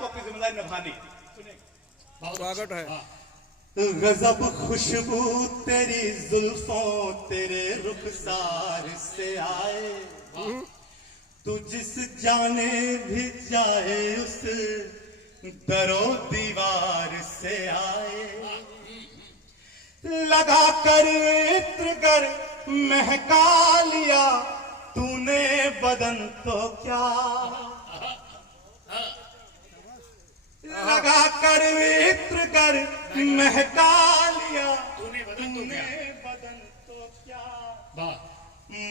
आपको अपनी जिम्मेदारी निभानी। स्वागत है। गजब खुशबू तेरी जुल्फों तेरे रुखसार से आए, तू जिस जाने भी जाए उस दरो दीवार से आए। लगा कर इत्र कर महका लिया तूने बदन तो क्या, लगा कर इत्र कर महका लिया तूने बदन तो क्या।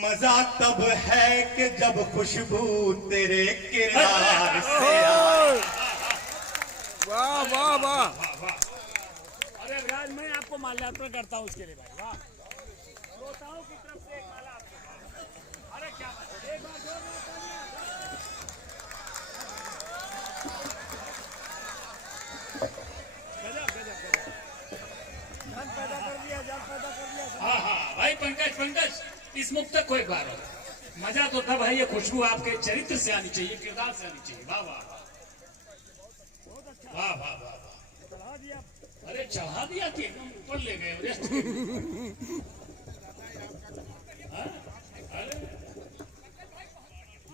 मजा तब है कि जब खुशबू तेरे किरदार से आए। वाह वाह वाह। अरे राज मैं आपको माल्यार्पण करता हूँ उसके लिए भाई। वाह, श्रोताओं की तरफ से एक माला आपको। अरे क्या बात है, एक बार जोरदार तालियां। गजब गजब गजब, जान पैदा कर दिया, जान पैदा कर दिया। हाँ हाँ भाई पंकज इस मुक्तक को एक बार और। मजा तो तब है ये खुशबू आपके चरित्र से आनी चाहिए, किरदार से आनी चाहिए। वाह वाह वाह वाह वाह वाह। चढ़ा दिया। अरे चढ़ा दिया कि एकदम ऊपर ले गए। अरे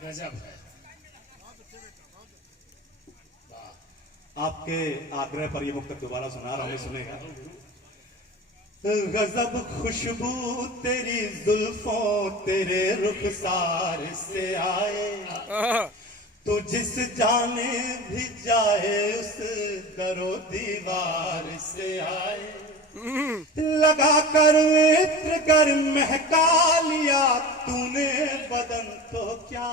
गजब है। आपके आग्रह पर ये मुक्तक दोबारा सुना रहा हूं, सुनेगा। गजब खुशबू तेरी जुल्फों तेरे रुखसार से आए, तू जिस जाने भी जाए उस दरो दीवार से आए। लगा कर इत्र कर महका लिया तूने बदन तो क्या।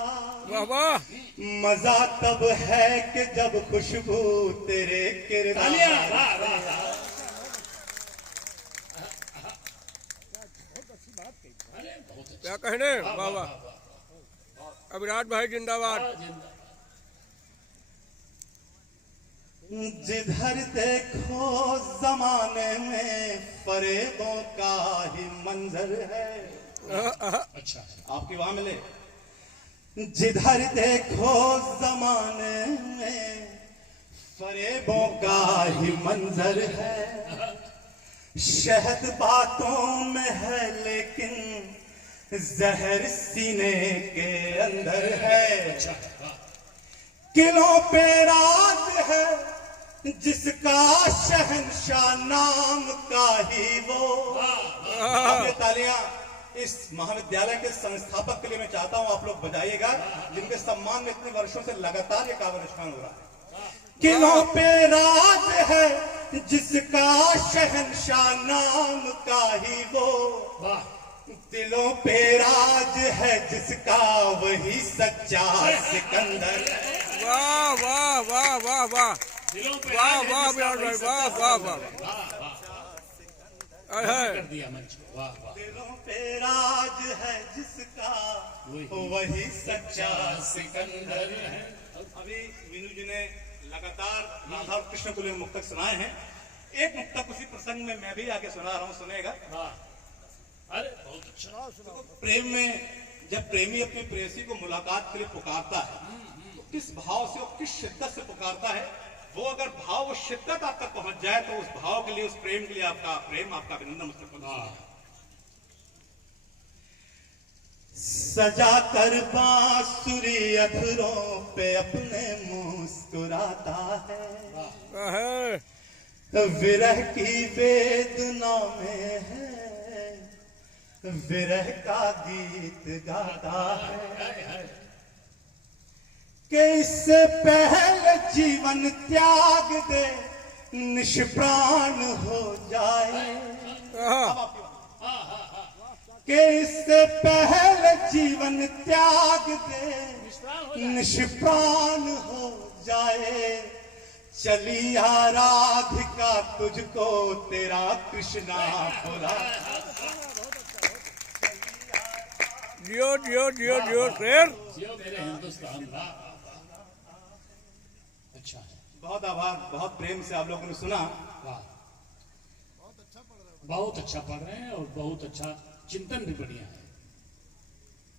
मजा तब है कि जब खुशबू तेरे किरदार से आए। क्या कहने। वाह वाह। अविराट भाई जिंदाबाद। जिधर देखो जमाने में फरेबों का ही मंजर है। अच्छा आपकी वहां मिले। जिधर देखो जमाने में फरेबों का ही मंजर है। शहद बातों में है लेकिन जहर सीने के अंदर है। किलों पे राज है जिसका शहंशाह नाम का ही वो। तालियां इस महाविद्यालय के संस्थापक के लिए मैं चाहता हूं आप लोग बजाइएगा, जिनके सम्मान में इतने वर्षों से लगातार ये काव्यानुष्ठान हो रहा है। किलों पे राज है जिसका शहंशाह नाम का ही वो। दिलों पे राज है जिसका वही सच्चा सिकंदर। वाह वाह वाह वाह वाह वाह वाह विराट भाई वाह वाह वाह। कर दिया मंच। वाह वाह। दिलों पे राज है जिसका वही सच्चा सिकंदर है। अभी मीनू जी ने लगातार राधा और कृष्ण को मुक्तक सुनाए हैं। एक मुक्तक उसी प्रसंग में मैं भी आगे सुना रहा हूँ, सुनेगा। अरे बहुत अच्छा। प्रेम में जब प्रेमी अपनी प्रेयसी को मुलाकात के लिए पुकारता है तो किस भाव से और किस शिद्दत से पुकारता है, वो अगर भाव वो शिद्दत आप तक पहुंच जाए तो उस भाव के लिए, उस प्रेम के लिए आपका प्रेम, आपका अभिनंदन मुझसे। सजा कर बांसुरी अधरों पे अपने मुस्कुराता है। विरह की वेदना में है विरह का गीत गाता है कि इससे पहले जीवन त्याग दे निष्प्राण हो जाए। कि इससे पहले जीवन त्याग दे निष्प्राण हो जाए। चली आ राधिका तुझको तेरा कृष्णा बुला। जियो जियो जियो जियो शेर। जियो मेरे हिंदुस्तान। अच्छा है। बहुत आभार, बहुत प्रेम से आप लोगों ने सुना। वाह, बहुत अच्छा पढ़ रहे हैं और बहुत अच्छा चिंतन भी बढ़िया है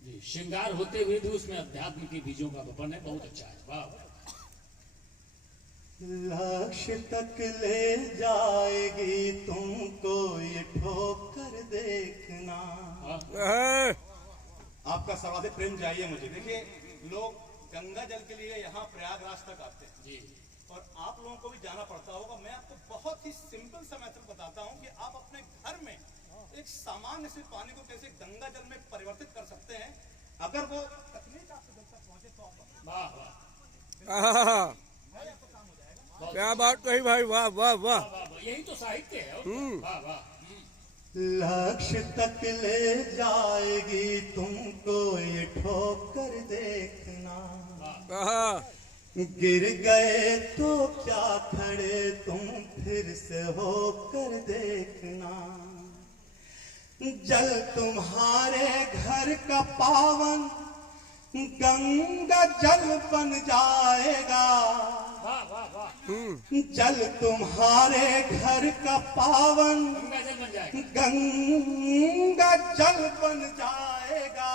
जी। श्रृंगार होते हुए भी उसमें अध्यात्म के बीजों का रोपण है। बहुत अच्छा है। वाह। लक्ष्य तक ले जाएगी तुमको ये ठोकर देखना। आपका सर्वाधिक प्रेम चाहिए मुझे। देखिए, लोग गंगा जल के लिए यहाँ प्रयागराज तक आते हैं जी, और आप लोगों को भी जाना पड़ता होगा। मैं आपको बहुत ही सिंपल सा मेथड बताता हूँ कि आप अपने घर में एक सामान्य से पानी को कैसे गंगा जल में परिवर्तित कर सकते हैं। अगर वो तकनीक आपके घर तक पहुंचे तो क्या बात कही भाई, वाह वाह वाह, यही तो साहित्य है। वाह वाह। लक्ष्य तक ले जाएगी तुमको ये ठोकर देखना। गिर गए तो क्या खड़े तुम फिर से होकर देखना। जल तुम्हारे घर का पावन गंगा जल बन जाएगा। जल तुम्हारे घर का पावन गंगा जल बन जाएगा।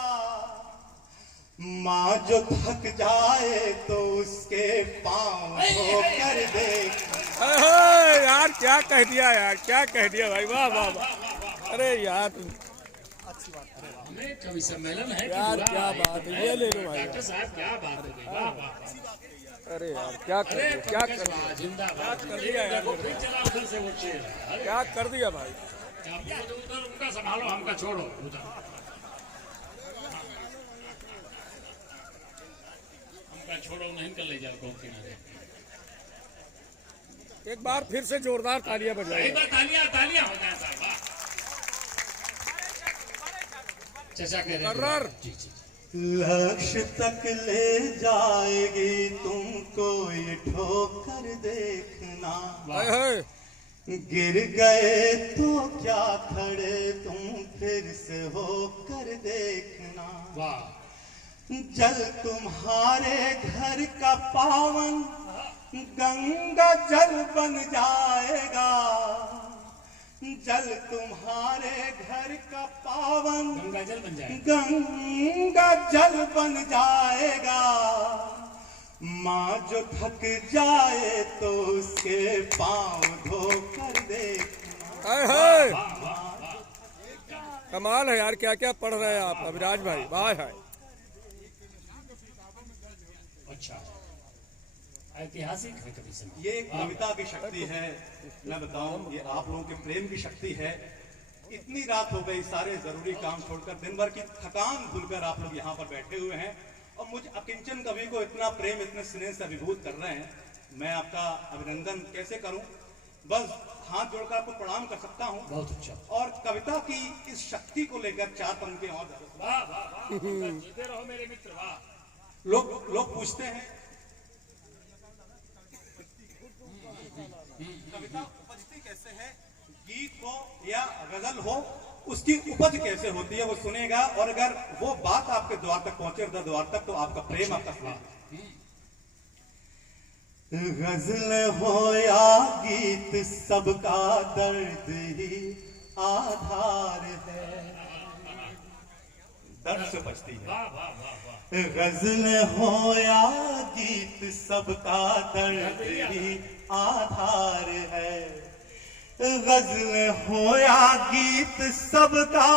माँ जो थक जाए तो उसके पाँव धोकर देख। यार क्या कह दिया यार, क्या कह दिया भाई, वाह वाह वाह। अरे यार अच्छी बात है। हमें कवि सम्मेलन है यार, क्या बात है, ये ले लो भाई। डॉक्टर साहब क्या बात है, वाह वाह। अरे यार क्या कर दिया, क्या कर दिया, जिंदाबाद। फिर चला उधर से वो शेर, क्या कर दिया भाई। उधर उनका संभालो, हमका छोड़ो उधर। हमका छोड़ो, नहीं कर ले जाओ किनारे। एक बार फिर से जोरदार तालियां बजाइए। एक बार तालियां तालियां हो जाए साहब। चर्चा करें। जी जी। लक्ष्य तक ले जाएगी तुमको ये ठोकर देखना। गिर गए तो क्या खड़े तुम फिर से होकर देखना। जल तुम्हारे घर का पावन गंगा जल बन जाएगा। जल तुम्हारे घर का पावन गंगा जल बन जाएगा। गंगा जल बन जाएगा। माँ जो थक जाए तो उसके पाँव धोकर देखना। कमाल है यार, क्या क्या पढ़ रहे हैं आप अभिराज भाई, वाह है। अच्छा, ऐतिहासिक है कभी समय। ये एक कविता की शक्ति है। मैं बताऊं, ये आप लोगों के प्रेम की शक्ति है। इतनी रात हो गई, सारे जरूरी काम छोड़कर, दिन भर की थकान भूलकर आप लोग यहाँ पर बैठे हुए हैं और मुझ अकिंचन कवि को इतना प्रेम, इतने स्नेह से अभिभूत कर रहे हैं। मैं आपका अभिनंदन कैसे करूं, बस हाथ जोड़कर आपको प्रणाम कर सकता हूं। बहुत अच्छा। और कविता की इस शक्ति को लेकर चार पंक्तियां और वाह वाह वाह। जीते रहो मेरे मित्र, वाह। लोग पूछते हैं कविता उपजती कैसे है, गीत हो या गजल हो, उसकी उपज कैसे होती है वो सुनेगा। और अगर वो बात आपके द्वार तक पहुंचे, द्वार तक, तो आपका प्रेम आपका स्नेह। गजल हो या गीत सबका दर्द ही आधार है। दर्द से बचती है। गजल हो या गीत सबका दर्द ही आधार है। गजल हो या गीत सबका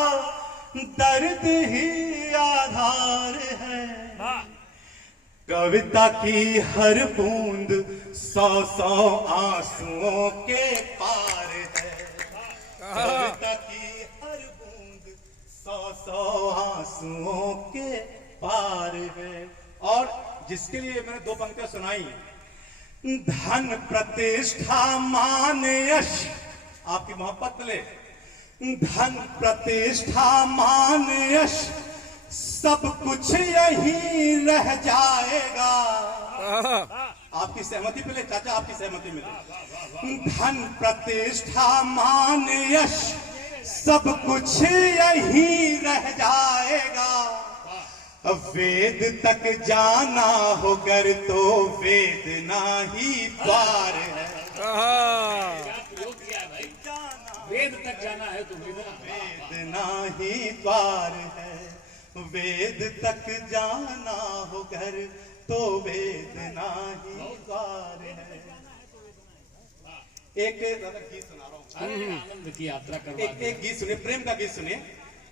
दर्द ही आधार है। कविता की हर बूंद 100-100 आंसुओं के पार है। कविता की हर बूंद 100-100 आंसुओं के पार है। और जिसके लिए मैंने दो पंक्तियां सुनाई, धन प्रतिष्ठा मान यश, आपकी मोहब्बत मिले। धन प्रतिष्ठा मान यश सब कुछ यहीं रह जाएगा। आपकी सहमति मिले चाचा, आपकी सहमति मिले। धन प्रतिष्ठा मान यश सब कुछ यहीं रह जाएगा। वेद तक जाना हो गर तो वेदना ही द्वार है। वेद तक जाना है तो वेदना ही द्वार है। वेद तक जाना हो घर तो वेदना ही द्वार है। एक दादा गीत सुना रहा हूँ। अरे आनंद की यात्रा करवा एक एक गीत सुनिए, प्रेम का गीत सुनिए।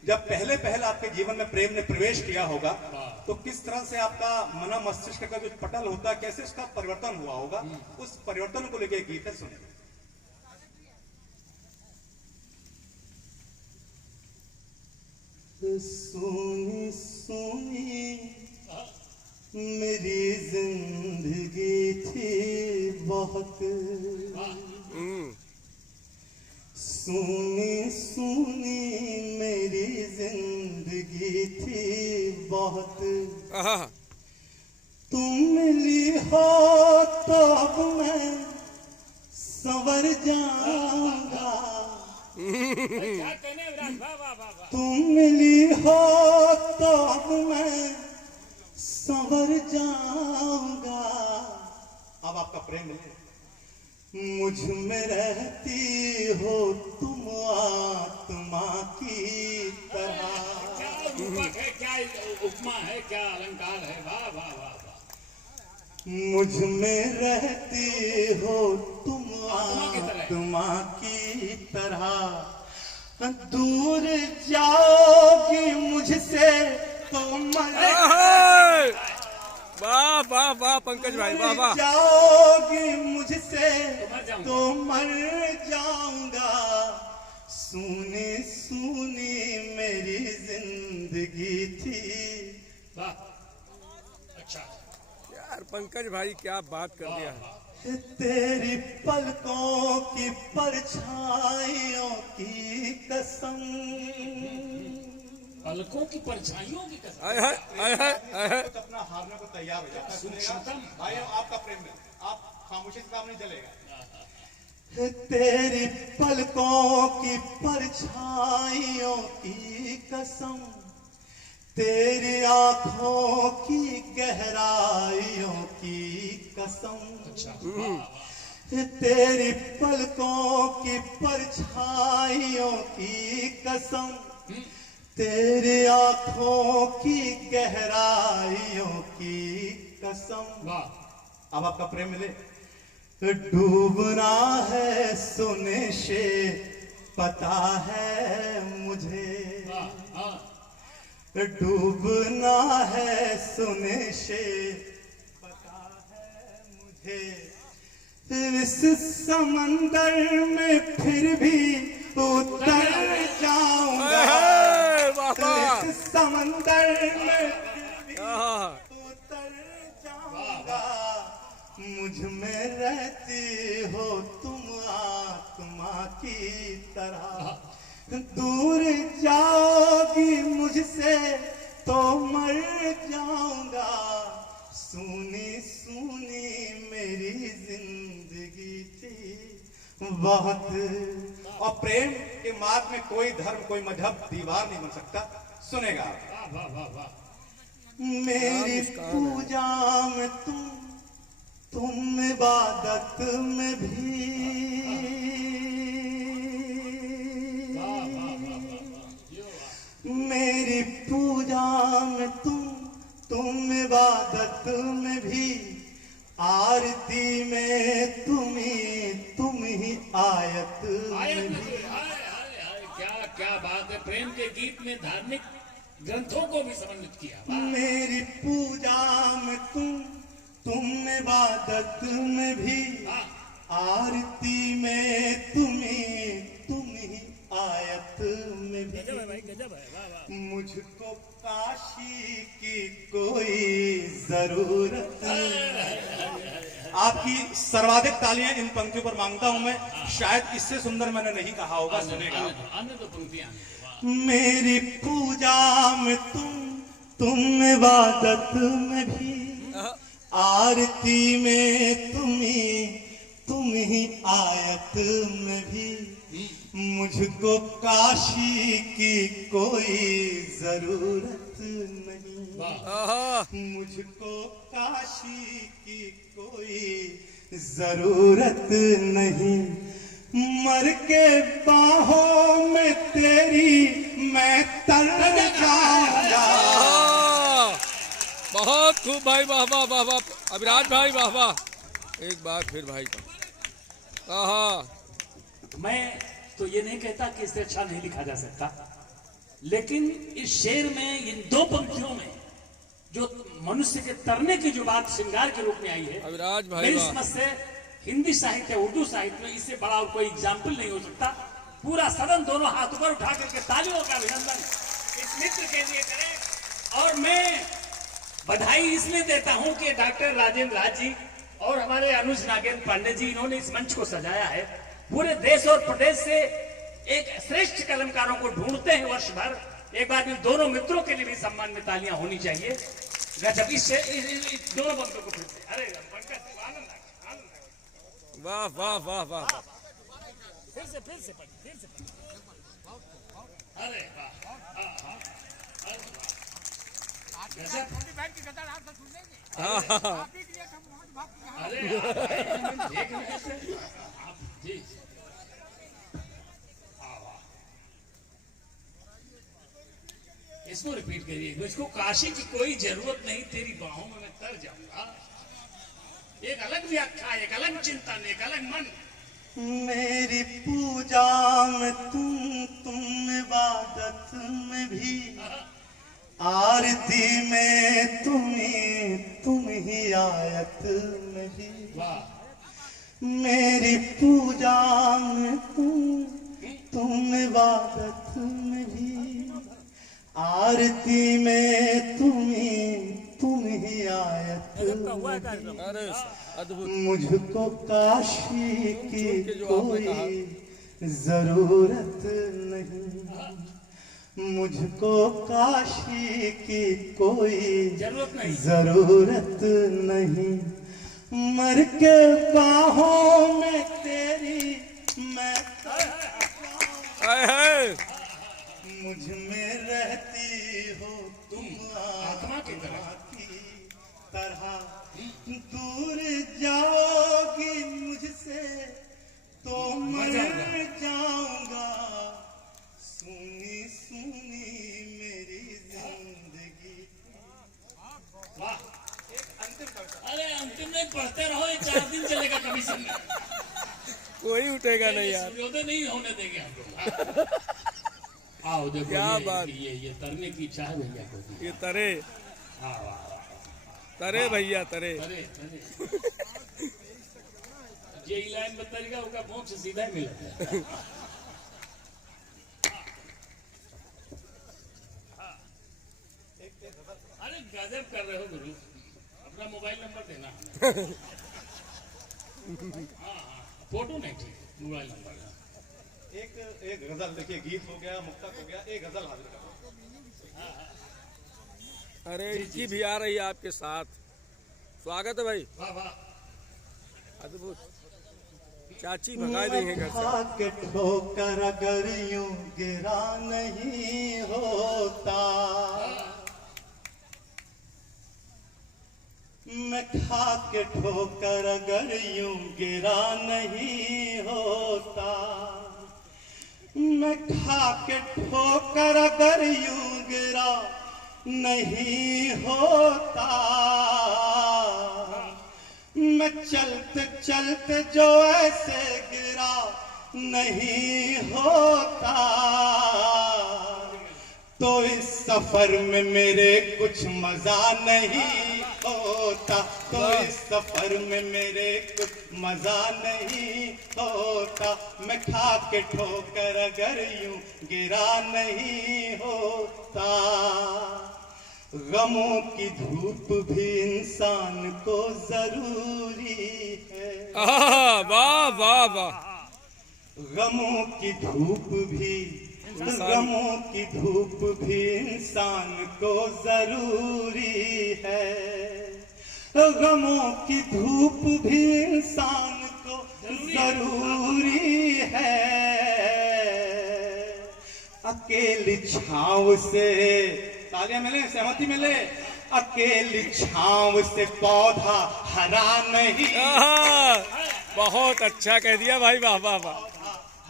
जब पहले पहले आपके जीवन में प्रेम ने प्रवेश किया होगा तो किस तरह से आपका मना मस्तिष्क का जो पटल होता है, कैसे उसका परिवर्तन हुआ होगा, उस परिवर्तन को लेकर गीत है, सुनिए। सुनी सुनी मेरी जिंदगी थी बहुत, सुनी सुनी मेरी जिंदगी थी बहुत, तुम मिली हो तो अब मैं संवर जाऊंगा, क्या कहने विराट, वाह वाह वाह वाह। तुम मिली हो तो अब मैं संवर जाऊंगा। अब आपका प्रेम मिले, मुझ में रहती हो तुम आत्मा की तरह, क्या रूपक है, क्या उपमा है, क्या अलंकार है, वाह वाह वाह वाह। मुझ में रहती हो तुम आत्मा आत्मा की की तरह। तरह, दूर जाओगी मुझसे तो मर वाह वाह वाह पंकज भाई, वाह वाह। जाओगी मुझसे मर जाऊंगा। तो मर जाऊंगा, सुनी सुनी मेरी जिंदगी थी। वाह, अच्छा, यार पंकज भाई क्या बात कर दिया है। तेरी पलकों की परछाइयों की कसम, पलकों की परछाइयों की कसम। आए है, आए है, आए है। कुछ अपना हारने को तैयार हो जाता है, सूक्ष्मतम। भाई आपका प्रेम में आप खामोशी से काम नहीं चलेगा। तेरी पलकों की परछाइयों की कसम, तेरी आंखों की गहराइयों की कसम, अच्छा, वाह वाह। तेरी पलकों की परछाइयों की कसम, तेरी आंखों की गहराइयों की कसम। वाह, अब आपका प्रेम मिले, डूबना है सुनिश्चित पता है मुझे, वाह, हाँ, डूबना है सुनिश्चित पता है मुझे, इस समंदर में फिर भी उतर जाऊंगा, वाह वाह। इस समंदर में फिर भी आहा, उतर जाऊंगा, मुझ में रहती हो तुम आत्मा की तरह, दूर जाओगी मुझसे तो मर जाऊंगा, सुनी सुनी मेरी जिंदगी थी बहुत। और प्रेम के मार्ग में कोई धर्म कोई मजहब दीवार नहीं बन सकता, सुनेगा आप। वाह वाह वाह वाह। मेरी पूजा में तुम इबादत में भी, मेरी पूजा में तुम इबादत में भी, आरती में तुम ही आयत में भी। हाय हाय हाय, क्या क्या बात है। प्रेम के गीत में धार्मिक ग्रंथों को भी समन्वित किया। वाह। मेरी पूजा में तुम इबादत में भी, आरती में तुम ही आयत में भी। गजब है भाई, गजब है, वाह वाह। मुझको काशी की कोई जरूरत नहीं। आपकी सर्वाधिक तालियां इन पंक्तियों पर मांगता हूं मैं, शायद इससे सुंदर मैंने नहीं कहा होगा, सुनेगा। अन्य तो पंक्तियां हैं। मेरी पूजा में तुम इबादत में भी, आरती में तुम ही आयत में भी। मुझको काशी की कोई जरूरत नहीं, आहा, मुझको काशी की कोई जरूरत नहीं। मर के बाहों में तेरी मैं तर जाऊंगा। आहा। बहुत खूब भाई, वाह वाह वाह वाह। अभिराज भाई वाह वाह। एक बार फिर भाई का आहा, मैं तो ये नहीं कहता कि इससे अच्छा नहीं लिखा जा सकता, लेकिन इस शेर में इन दो पंक्तियों में जो मनुष्य के तरने की जो बात श्रृंगार के रूप में आई है, अविराज भाई मेरी वाह। समझ से हिंदी साहित्य उर्दू साहित्य में इससे बड़ा और कोई एग्जाम्पल नहीं हो सकता। पूरा सदन दोनों हाथ ऊपर उठा करके तालियों का अभिनंदन इस मित्र के लिए करें। और मैं बधाई इसलिए देता हूं कि डॉक्टर राजेंद्र राज जी और हमारे अनुज नागेंद्र पांडे जी, इन्होंने इस मंच को सजाया है। पूरे देश और प्रदेश से एक श्रेष्ठ कलाकारों को ढूंढते हैं वर्ष भर। एक बार इन दोनों मित्रों के लिए भी सम्मान में तालियां होनी चाहिए। गजब, इस दोनों बंदों को फिर से, अरे पंकज, आनंद आ गया, आनंद आ गया। वाह वाह वाह वाह। फिर से पढ़िए, फिर से पढ़िए। अरे वाह, हाँ, हाँ, अरे वाह, गजब। हाँ, हाँ, हाँ। अरे एक मिनट से आप जी, इसको रिपीट करिए। मुझको काशी की कोई जरूरत नहीं, तेरी बाहों में मैं तर जाऊंगा। एक अलग व्याख्या, एक अलग चिंतन, एक अलग मन। मेरी पूजा में तुम इबादत में भी, आरती में तुम ही आयत में भी। वाह, मेरी पूजा में तुम इबादत में भी, आरती में तुम ही आयत में भी। अरे अद्भुत। मुझको काशी की जो आपने कोई जरूरत नहीं, मुझको काशी की कोई जरूरत नहीं। मर के बाहों में तेरी मैं हाय हाय। मुझ में रहती हो तुम आत्मा की तरह, दूर जाओगी मुझसे तो मर जाऊंगा। सुनी सुनी मेरी जिंदगी। वाह, अरे अंतिम में पढ़ते रहो, ये 4 दिन चलेगा कमीशन में। कोई उठेगा नहीं यार। सूर्योदय नहीं होने देंगे हम लोग। आओ देखो, क्या बात। ये तरने की इच्छा है भैया को। ये तरे हाँ, वाह, तरे भैया तरे। अरे ये लाइन बताइएगा, उसका मोक्ष सीधा ही मिलता है। अरे गजब कर रहे हो गुरु, अपना मोबाइल नंबर देना हमें। हाँ, फोटो नहीं, ठीक, मोबाइल नंबर। एक गजल देखिए, गीत हो गया, मुक्तक हो गया, एक गजल हाजिर करो। अरे इनकी भी आ रही है आपके साथ। स्वागत है भाई। वाह वाह, अद्भुत। चाची भगा दी है घर से। के ठोकर अगर यूं गिरा नहीं होता, मैं खा के ठोकर अगर यूं गिरा नहीं होता, मैं खा के ठोकर अगर यूं गिरा नहीं होता, मैं चलते चलते जो ऐसे गिरा नहीं होता, तो इस सफर में मेरे कुछ मजा नहीं होता, तो इस सफर में मेरे कुछ मजा नहीं होता, मैं खा के ठोकर अगर यूं गिरा नहीं होता। गमों की धूप भी इंसान को जरूरी है, वाह वाह वाह। गमों की धूप भी, गमों की धूप भी इंसान को जरूरी है, गमों की धूप भी इंसान को जरूरी है। अकेली छांव से, तालियां मिले, सहमति मिले, अकेली छांव से पौधा हरा नहीं, बहुत अच्छा कह दिया भाई, वाह वाह वाह,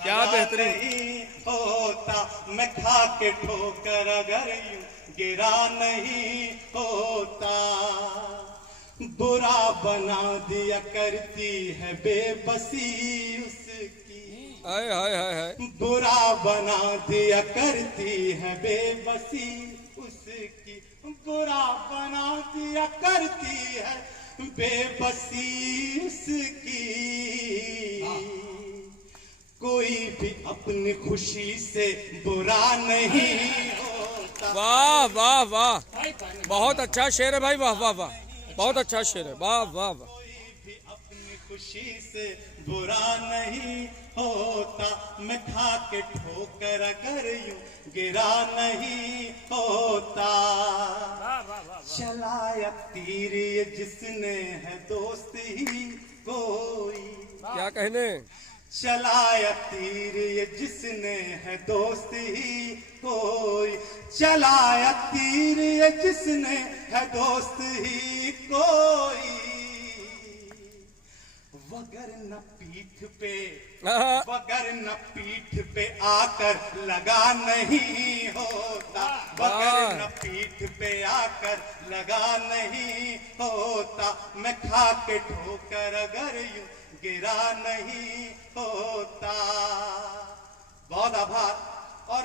क्या बेहतरीन। नहीं होता, मैं खा के ठोकर अगर यूं गिरा नहीं होता, बुरा बना दिया करती है बेबसी उसकी, हाय हाय हाय हाय। बुरा बना दिया करती है बेबसी उसकी, बुरा बना दिया करती है बेबसी उसकी। कोई भी अपनी खुशी से बुरा नहीं होता। वाह वाह वाह, भाई पानी बहुत अच्छा शेर है भाई, वाह वाह वाह, बहुत अच्छा शेर है, वाह वाह वाह। कोई भी अपनी खुशी से बुरा नहीं होता, मैं खा के ठोकर अगर यूं गिरा नहीं होता। वाह वाह वाह। चलाया तीर ये जिसने है दोस्त ही कोई, क्या कहने, चलाया तीर ये जिसने है दोस्त ही कोई, चलाया तीर ये जिसने है दोस्त ही कोई। वगर न पीठ पे, हाँ, वगर न पीठ पे आकर लगा नहीं होता, वगर न पीठ पे आकर लगा नहीं होता, मैं खा के ठोकर अगर यूं गिरा नहीं होता। बहुत आभार। और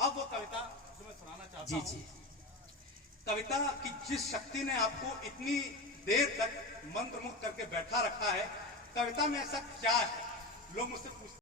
अब वो कविता जो मैं सुनाना चाहता जी हूं, जी कविता की जिस शक्ति ने आपको इतनी देर तक मंत्रमुग्ध करके बैठा रखा है, कविता में ऐसा क्या है, लोग मुझसे पूछते